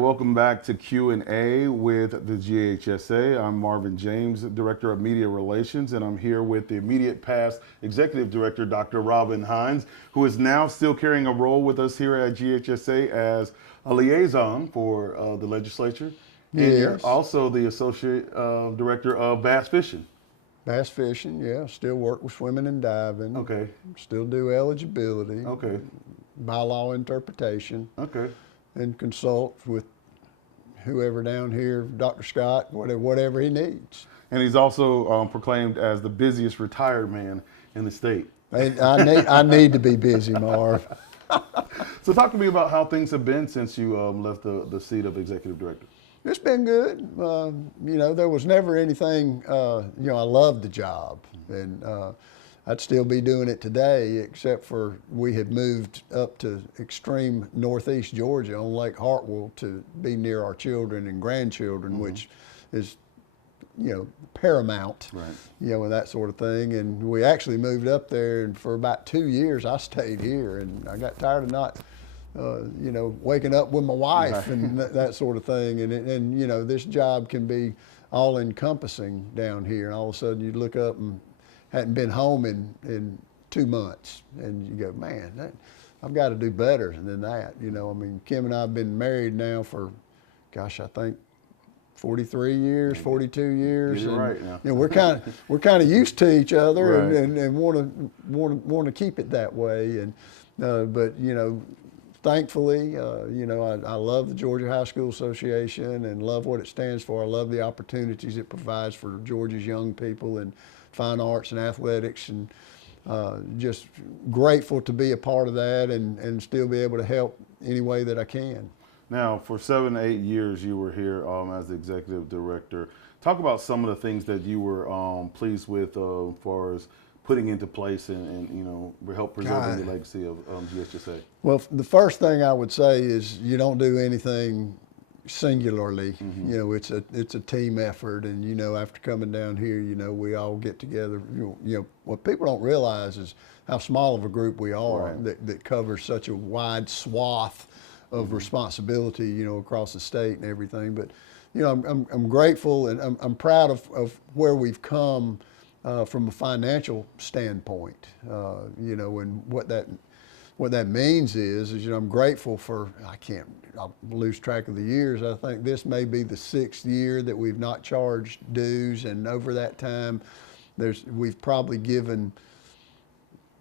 welcome back to Q&A with the GHSA. I'm Marvin James, Director of Media Relations, and I'm here with the immediate past Executive Director, Dr. Robin Hines, who is now still carrying a role with us here at GHSA as a liaison for the legislature. And you're Yes. also the Associate Director of Bass Fishing. Bass fishing, yeah. Still work with swimming and diving. Okay. Still do eligibility. Okay. Bylaw interpretation. Okay. And consult with whoever down here, Dr. Scott, whatever he needs. And he's also proclaimed as the busiest retired man in the state. I need to be busy, Marv. So talk to me about how things have been since you left the seat of Executive Director. It's been good. There was never anything, I loved the job. And I'd still be doing it today, except for we had moved up to extreme northeast Georgia on Lake Hartwell to be near our children and grandchildren, which is, paramount, Right. And that sort of thing. And we actually moved up there, and for about 2 years I stayed here, and I got tired of not waking up with my wife and that sort of thing. And this job can be all encompassing down here. And all of a sudden you look up and hadn't been home in 2 months. And you go, man, I've got to do better than that. Kim and I have been married now for, I think 43 years, 42 years. You're right now. We're kind of used to each other, Right. and want to keep it that way. And but thankfully, I love the Georgia High School Association and love what it stands for. I love the opportunities it provides for Georgia's young people in fine arts and athletics, and just grateful to be a part of that and still be able to help any way that I can. Now, for 7 to 8 years, you were here as the Executive Director. Talk about some of the things that you were pleased with as far as putting into place and help preserving the legacy of GHSA. Well, the first thing I would say is you don't do anything singularly. It's a team effort, and after coming down here, we all get together. What people don't realize is how small of a group we are. Right. that covers such a wide swath of responsibility, across the state and everything. But I'm grateful, and I'm proud of where we've come from a financial standpoint. And what that means is I'm grateful for, I'll lose track of the years. I think this may be the 6th year that we've not charged dues, and over that time, we've probably given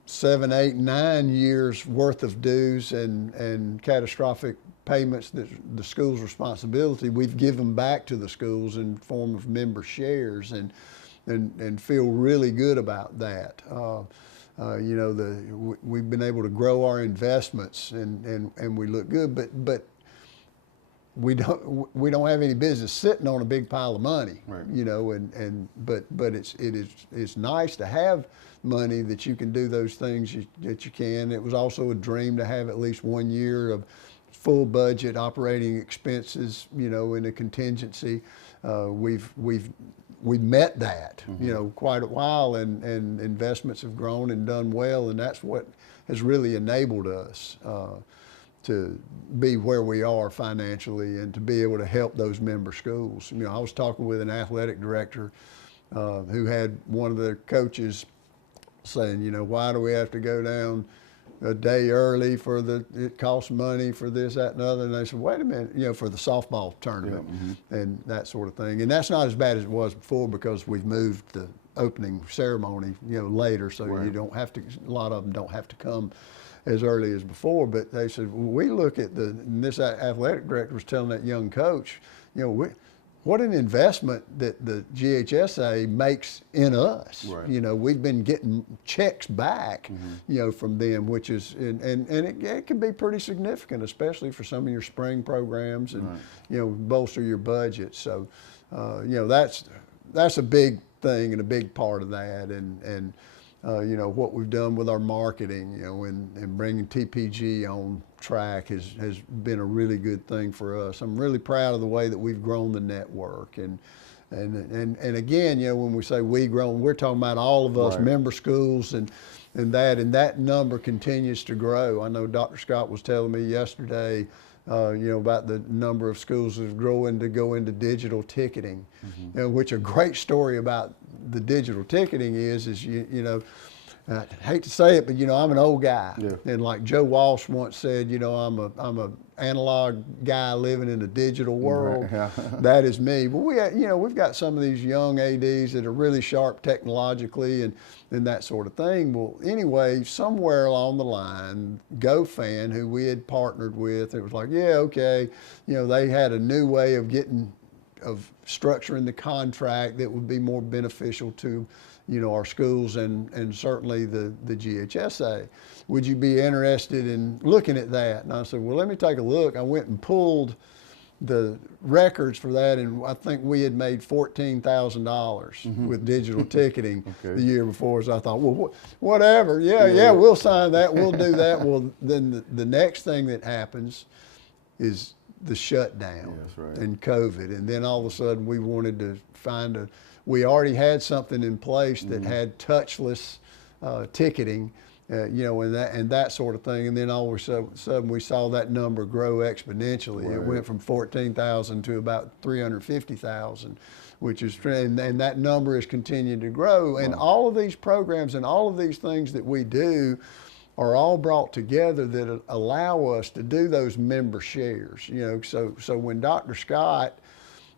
7, 8, 9 years worth of dues and catastrophic payments that the school's responsibility. We've given back to the schools in form of member shares, and feel really good about that. We've been able to grow our investments, and we look good, but we don't have any business sitting on a big pile of money. Right. But it's nice to have money that you can do those things that you can. It was also a dream to have at least 1 year of full budget operating expenses, in a contingency. We've met that, quite a while, and investments have grown and done well, and that's what has really enabled us to be where we are financially and to be able to help those member schools. I was talking with an athletic director who had one of the coaches saying, why do we have to go down a day early it costs money for this, that, and other. And they said, wait a minute, for the softball tournament and that sort of thing. And that's not as bad as it was before, because we've moved the opening ceremony, later, so Right. you don't have to, a lot of them don't have to come as early as before. But they said, well, we look at and this athletic director was telling that young coach, what an investment that the GHSA makes in us. Right. We've been getting checks back, from them, which is, and it can be pretty significant, especially for some of your spring programs and, bolster your budget. So, that's a big thing and a big part of that. And what we've done with our marketing, and bringing TPG on track has been a really good thing for us. I'm really proud of the way that we've grown the network. And again, when we say we grown, we're talking about all of us, Right. member schools and that number continues to grow. I know Dr. Scott was telling me yesterday, about the number of schools that are growing to go into digital ticketing, which a great story about the digital ticketing is I hate to say it, but I'm an old guy, and like Joe Walsh once said, I'm a analog guy living in a digital world. Right, yeah. That is me. But we've got some of these young ADs that are really sharp technologically and that sort of thing. Well, anyway, somewhere along the line, GoFan, who we had partnered with, it was like, okay, they had a new way of structuring the contract that would be more beneficial to our schools and certainly the GHSA. Would you be interested in looking at that? And I said, well, let me take a look. I went and pulled the records for that, and I think we had made $14,000 with digital ticketing the year before. So I thought, well, whatever, we'll sign that, we'll do that. Well, then the next thing that happens is the shutdown and COVID, and then all of a sudden we wanted to we already had something in place that had touchless ticketing, and that sort of thing. And then all of a sudden we saw that number grow exponentially. Right. It went from 14,000 to about 350,000, which is, and that number is continuing to grow. And all of these programs and all of these things that we do are all brought together that allow us to do those member shares. So when Dr. Scott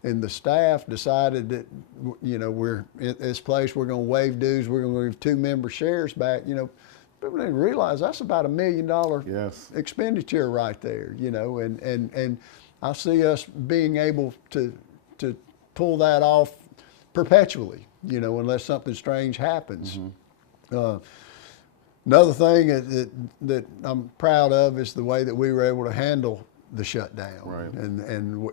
and the staff decided that, we're at this place, we're going to waive dues, we're going to give 2 member shares back, people didn't realize that's about $1 million expenditure right there, and I see us being able to pull that off perpetually, unless something strange happens. Another thing that I'm proud of is the way that we were able to handle the shutdown,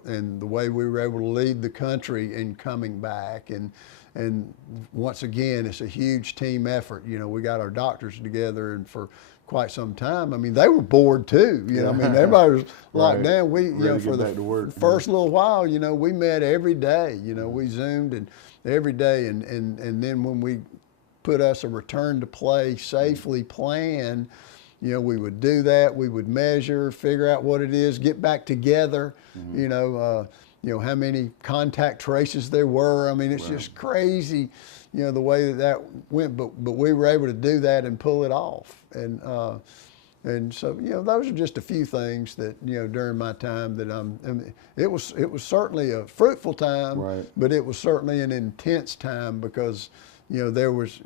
and the way we were able to lead the country in coming back, and once again, it's a huge team effort. We got our doctors together, and for quite some time, I mean, they were bored too. Everybody was locked down. We, for the first little while, we met every day. We Zoomed and every day, and then when we put us a return to play safely plan. We would do that. We would measure, figure out what it is, get back together. How many contact traces there were. I mean, it's just crazy, the way that went. But we were able to do that and pull it off. And so those are just a few things that during my time that it was certainly a fruitful time, but it was certainly an intense time because there was.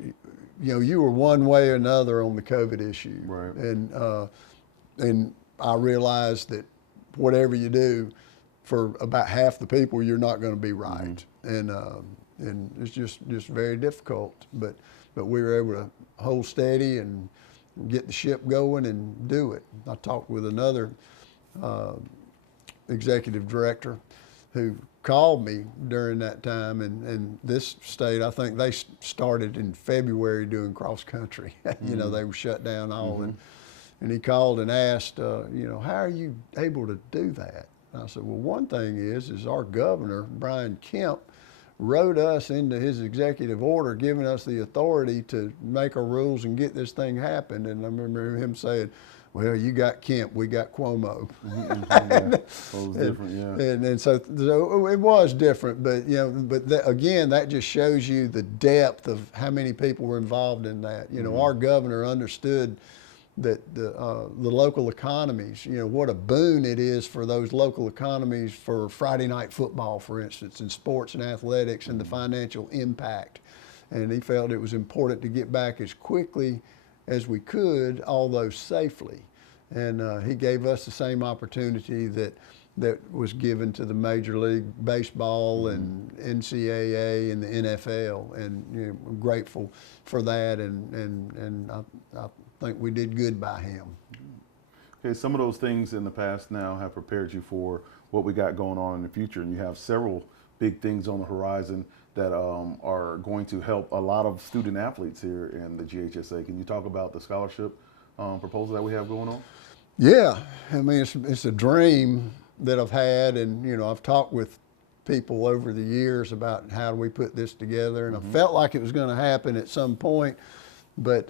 You were one way or another on the COVID issue, and I realized that whatever you do, for about half the people, you're not going to be right, and it's just very difficult. But we were able to hold steady and get the ship going and do it. I talked with another executive director who called me during that time, and this state, I think they started in February doing cross country. They were shut down all, and he called and asked, how are you able to do that? And I said, well, one thing is our governor, Brian Kemp, wrote us into his executive order giving us the authority to make our rules and get this thing happen. And I remember him saying, well, you got Kemp, we got Cuomo. And so it was different, but again, that just shows you the depth of how many people were involved in that. Our governor understood that the local economies, what a boon it is for those local economies for Friday night football, for instance, and sports and athletics and the financial impact. And he felt it was important to get back as quickly as we could, although safely. And he gave us the same opportunity that was given to the Major League Baseball and NCAA and the NFL, and I'm grateful for that, and I think we did good by him. Okay, some of those things in the past now have prepared you for what we got going on in the future, and you have several big things on the horizon that are going to help a lot of student athletes here in the GHSA. Can you talk about the scholarship proposal that we have going on? Yeah, I mean, it's a dream that I've had, and I've talked with people over the years about how do we put this together, and I felt like it was going to happen at some point, but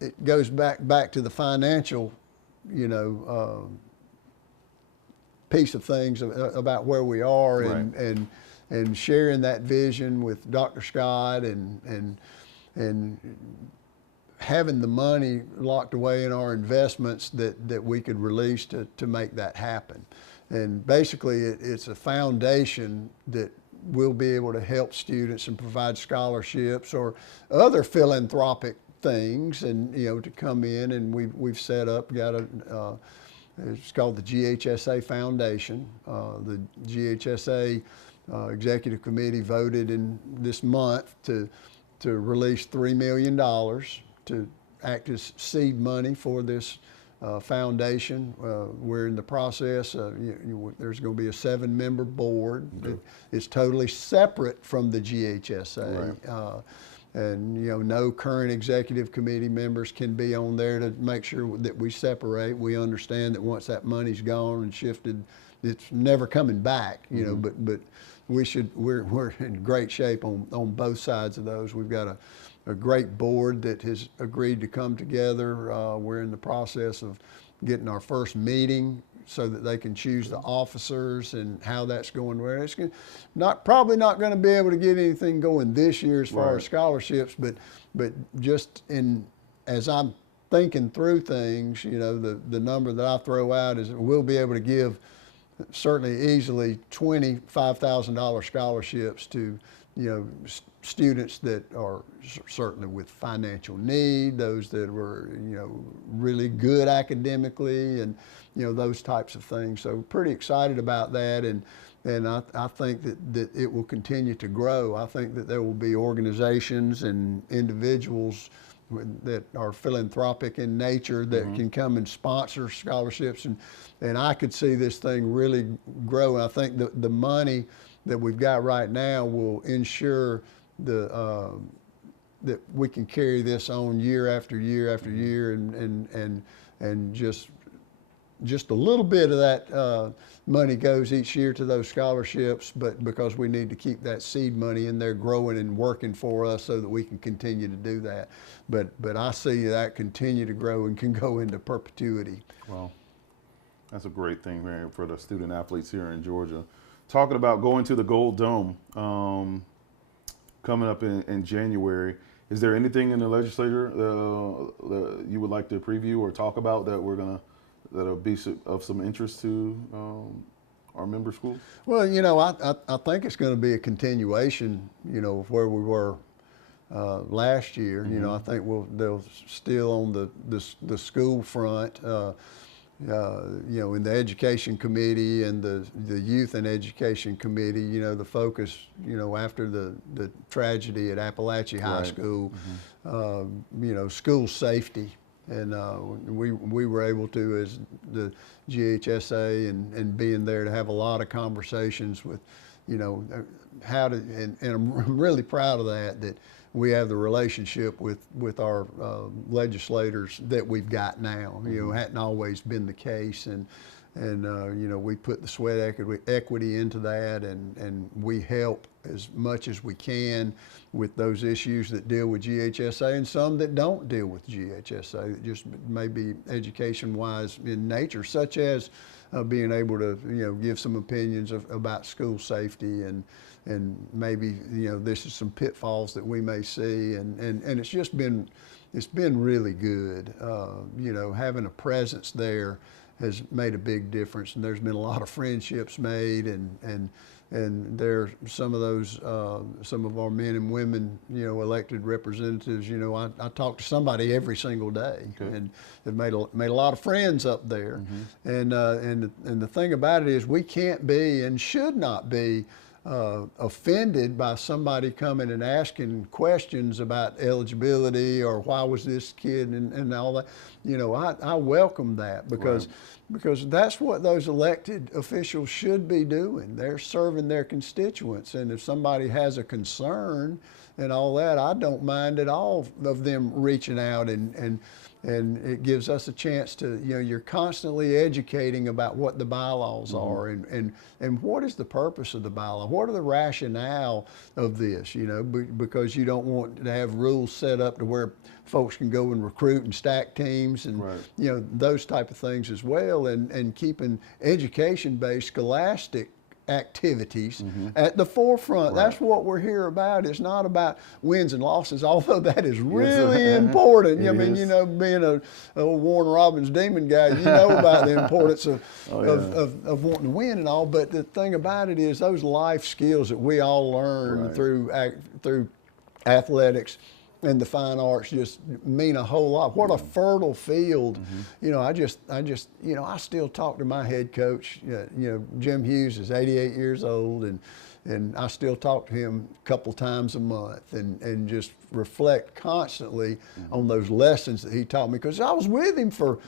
it goes back to the financial, piece of things about where we are, and sharing that vision with Dr. Scott, and having the money locked away in our investments that we could release to make that happen. And basically it's a foundation that will be able to help students and provide scholarships or other philanthropic things, and to come in, and we've set up, it's called the GHSA Foundation. The GHSA Executive Committee voted in this month to release $3 million to act as seed money for this foundation. We're in the process. There's going to be a 7-member board that is totally separate from the GHSA. Right. And no current executive committee members can be on there to make sure that we separate. We understand that once that money's gone and shifted, it's never coming back. But we're in great shape on both sides of those. We've got a great board that has agreed to come together. We're in the process of getting our first meeting so that they can choose the officers and how that's going. Where it's probably not going to be able to get anything going this year as far as scholarships, but just as I'm thinking through things, the number that I throw out is we'll be able to give certainly easily $25,000 scholarships to students that are certainly with financial need, those that were really good academically, and those types of things. So pretty excited about that, and I think that it will continue to grow. I think that there will be organizations and individuals that are philanthropic in nature that can come and sponsor scholarships, and I could see this thing really grow. And I think the money that we've got right now will ensure that we can carry this on year after year after year, and just a little bit of that money goes each year to those scholarships, but because we need to keep that seed money in there growing and working for us so that we can continue to do that. But I see that continue to grow and can go into perpetuity. Well, that's a great thing, man, for the student athletes here in Georgia. Talking about going to the Gold Dome coming up in January, is there anything in the legislature that you would like to preview or talk about that'll be of some interest to our member schools? Well, I think it's going to be a continuation, of where we were last year. I think they'll still on the school front. In the education committee and the youth and education committee, the focus, after the tragedy at Appalachia High School, school safety. And we were able to, as the GHSA and being there, to have a lot of conversations with, how to, and I'm really proud of that we have the relationship with our legislators that we've got now. Hadn't always been the case, and we put the sweat equity into that, and we help as much as we can with those issues that deal with GHSA and some that don't deal with GHSA, that just maybe education-wise in nature, such as being able to give some opinions about school safety, and maybe this is some pitfalls that we may see, and it's been really good. Having a presence there has made a big difference, and there's been a lot of friendships made, and there some of those some of our men and women elected representatives. I talk to somebody every single day, and have made a lot of friends up there. And the thing about it is, we can't be and should not be offended by somebody coming and asking questions about eligibility or why was this kid and all that. I welcome that, because that's what those elected officials should be doing. They're serving their constituents, and if somebody has a concern and all that, I don't mind at all of them reaching out, and it gives us a chance to, you're constantly educating about what the bylaws are, and what is the purpose of the bylaw? What are the rationale of this? Because you don't want to have rules set up to where folks can go and recruit and stack teams, and those type of things as well. well, and keeping education-based, scholastic activities at the forefront. That's what we're here about. It's not about wins and losses, although that is really important. I mean, you know, being a Warren Robbins demon guy, you know about the importance of, of wanting to win and all. But the thing about it is those life skills that we all learn through athletics and the fine arts just mean a whole lot. What a fertile field. You know, I just, you know, I still talk to my head coach. You know, Jim Hughes is 88 years old, and I still talk to him a couple times a month, and just reflect constantly on those lessons that he taught me, because I was with him for,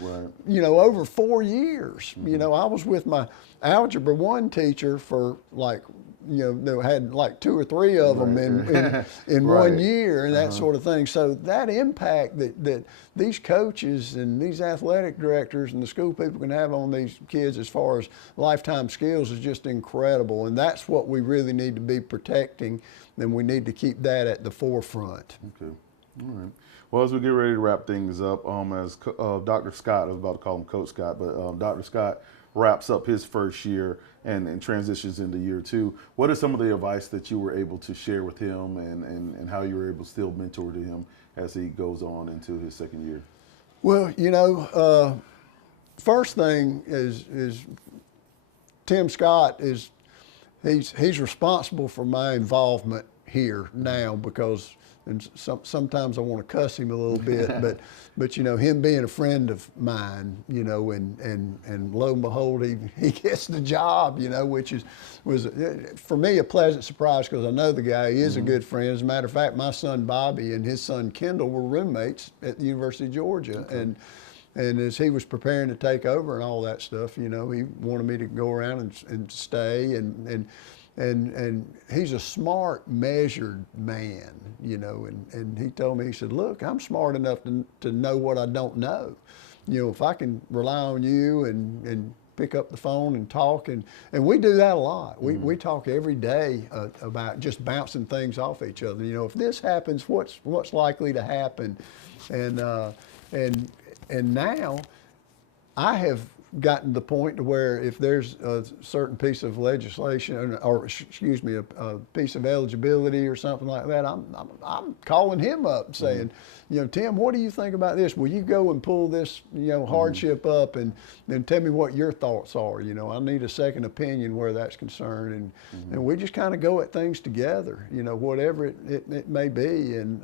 you know, over 4 years. You know, I was with my Algebra 1 teacher for like, you know, they had like 2 or 3 of them in 1 year, and that sort of thing. So that impact that these coaches and these athletic directors and the school people can have on these kids as far as lifetime skills is just incredible. And that's what we really need to be protecting, and we need to keep that at the forefront. Okay, all right. Well, as we get ready to wrap things up, as Dr. Scott, I was about to call him Coach Scott, but Dr. Scott wraps up his first year and transitions into year 2. What are some of the advice that you were able to share with him, and how you were able to still mentor to him as he goes on into his second year? Well, you know, first thing is Tim Scott he's responsible for my involvement here now, because sometimes I want to cuss him a little bit, but you know, him being a friend of mine, you know, and lo and behold, he gets the job, you know, which was for me a pleasant surprise, because I know the guy. He is a good friend. As a matter of fact, my son Bobby and his son Kendall were roommates at the University of Georgia, and as he was preparing to take over and all that stuff, you know, he wanted me to go around and stay, and he's a smart, measured man, you know, and he told me, he said, look, I'm smart enough to know what I don't know. You know, if I can rely on you and pick up the phone and talk, and we do that a lot. We talk every day about just bouncing things off each other. You know, if this happens, what's likely to happen? And now I have gotten to the point to where if there's a certain piece of legislation, or excuse me, a piece of eligibility or something like that, I'm calling him up saying, you know, Tim, what do you think about this? Will you go and pull this, you know, hardship up, and tell me what your thoughts are? You know, I need a second opinion where that's concerned, and we just kind of go at things together, you know, whatever it may be, and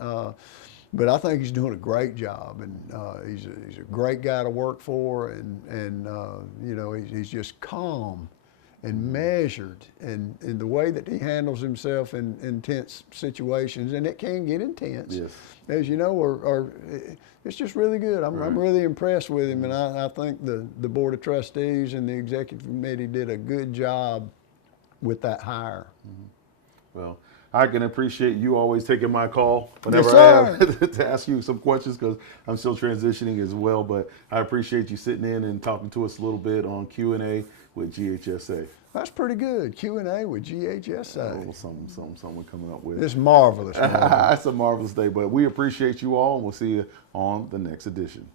but I think he's doing a great job, and he's a great guy to work for, and you know, he's just calm and measured, and in the way that he handles himself in intense situations, and it can get intense, as you know, or it's just really good. I'm really impressed with him, and I think the Board of Trustees and the Executive Committee did a good job with that hire. Well, I can appreciate you always taking my call whenever Yes, I have to ask you some questions, because I'm still transitioning as well. But I appreciate you sitting in and talking to us a little bit on Q&A with GHSA. That's pretty good. Q&A with GHSA. A little something we're coming up with. It's marvelous. That's a marvelous day. But we appreciate you all, and we'll see you on the next edition.